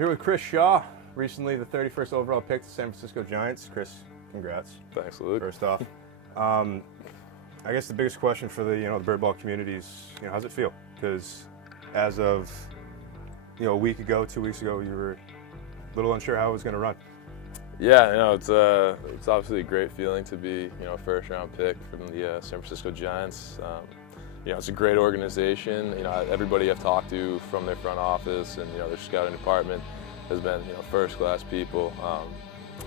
Here with Chris Shaw, recently the 31st overall pick to San Francisco Giants. Chris, congrats. Thanks, Luke. First off, I guess the biggest question for the bird ball community is, how's it feel? Because as of a week ago, 2 weeks ago, you were a little unsure how it was going to run. Yeah, it's obviously a great feeling to be a first-round pick from the San Francisco Giants. It's a great organization. Everybody I've talked to from their front office and their scouting department has been first-class people,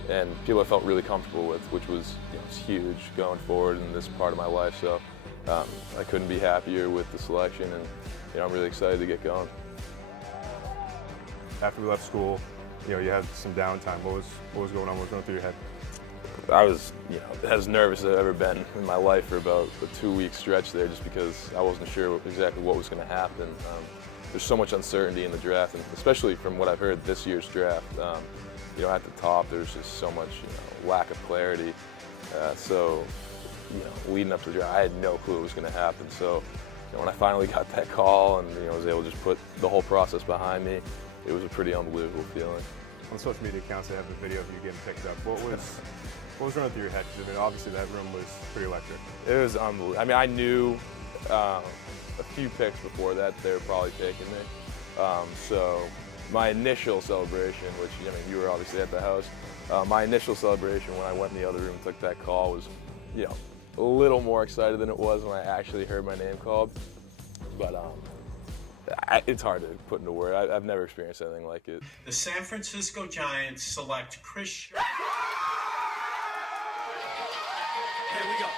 and people I felt really comfortable with, which was it's huge going forward in this part of my life. So I couldn't be happier with the selection, and I'm really excited to get going. After we left school, you had some downtime. What was going on? What was going through your head? I was, as nervous as I've ever been in my life for about a 2-week stretch there, just because I wasn't sure exactly what was going to happen. There's so much uncertainty in the draft, and especially from what I've heard this year's draft. At the top, there's just so much lack of clarity. Leading up to the draft, I had no clue what was going to happen. So, when I finally got that call and was able to just put the whole process behind me, it was a pretty unbelievable feeling. On social media accounts, they have a video of you getting picked up. What was running through your head? Because obviously that room was pretty electric. It was unbelievable. I knew a few picks before that they were probably taking me. So my initial celebration, which you were obviously at the house, my initial celebration when I went in the other room and took that call was, a little more excited than it was when I actually heard my name called. But it's hard to put into words. I've never experienced anything like it. The San Francisco Giants select Chris. Here we go.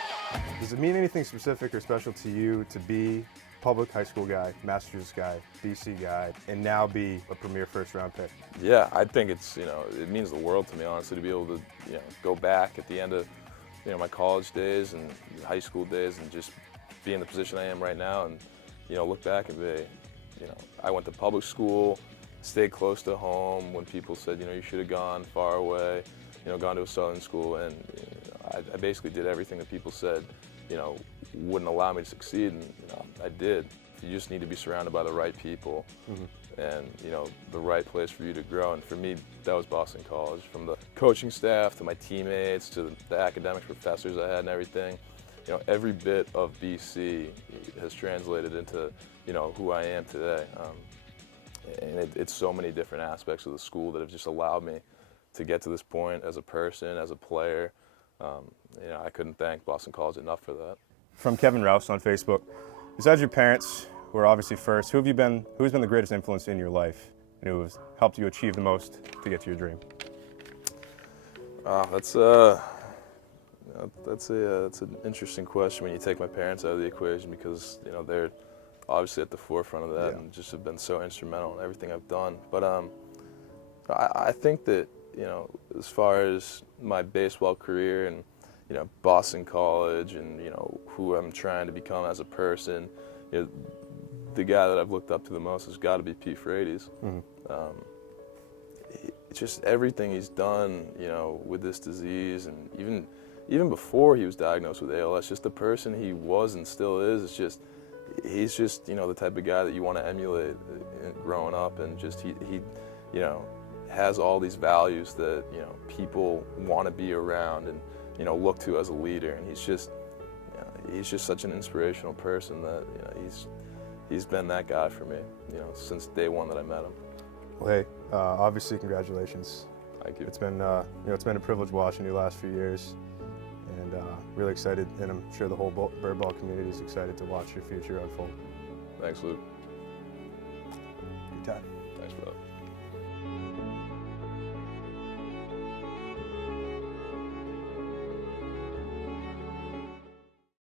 Does it mean anything specific or special to you to be public high school guy, Massachusetts guy, BC guy, and now be a premier first-round pick? Yeah, I think it's it means the world to me, honestly, to be able to go back at the end of my college days and high school days and just be in the position I am right now and look back and be, I went to public school, stayed close to home when people said you should have gone far away, gone to a southern school, and I basically did everything that people said wouldn't allow me to succeed, and I did. You just need to be surrounded by the right people, and the right place for you to grow. And for me, that was Boston College. From the coaching staff to my teammates to the academic professors I had and everything, every bit of BC has translated into who I am today. And it's so many different aspects of the school that have just allowed me to get to this point as a person, as a player. I couldn't thank Boston College enough for that. From Kevin Rouse on Facebook, besides your parents, who are obviously first, who's been the greatest influence in your life and who has helped you achieve the most to get to your dream? That's an interesting question when you take my parents out of the equation, because they're obviously at the forefront of that and just have been so instrumental in everything I've done. But I think that as far as my baseball career and Boston College and who I'm trying to become as a person, the guy that I've looked up to the most has got to be Pete Frates. Just everything he's done, with this disease, and even before he was diagnosed with ALS, just the person he was and still is, he's just the type of guy that you want to emulate growing up, and just he has all these values that people want to be around and look to as a leader, and he's just such an inspirational person that he's been that guy for me since day one that I met him. Well, hey, obviously congratulations. Thank you. It's been it's been a privilege watching you the last few years, and really excited, and I'm sure the whole bird ball community is excited to watch your future unfold. Thanks, Luke. Good time. Thanks, brother.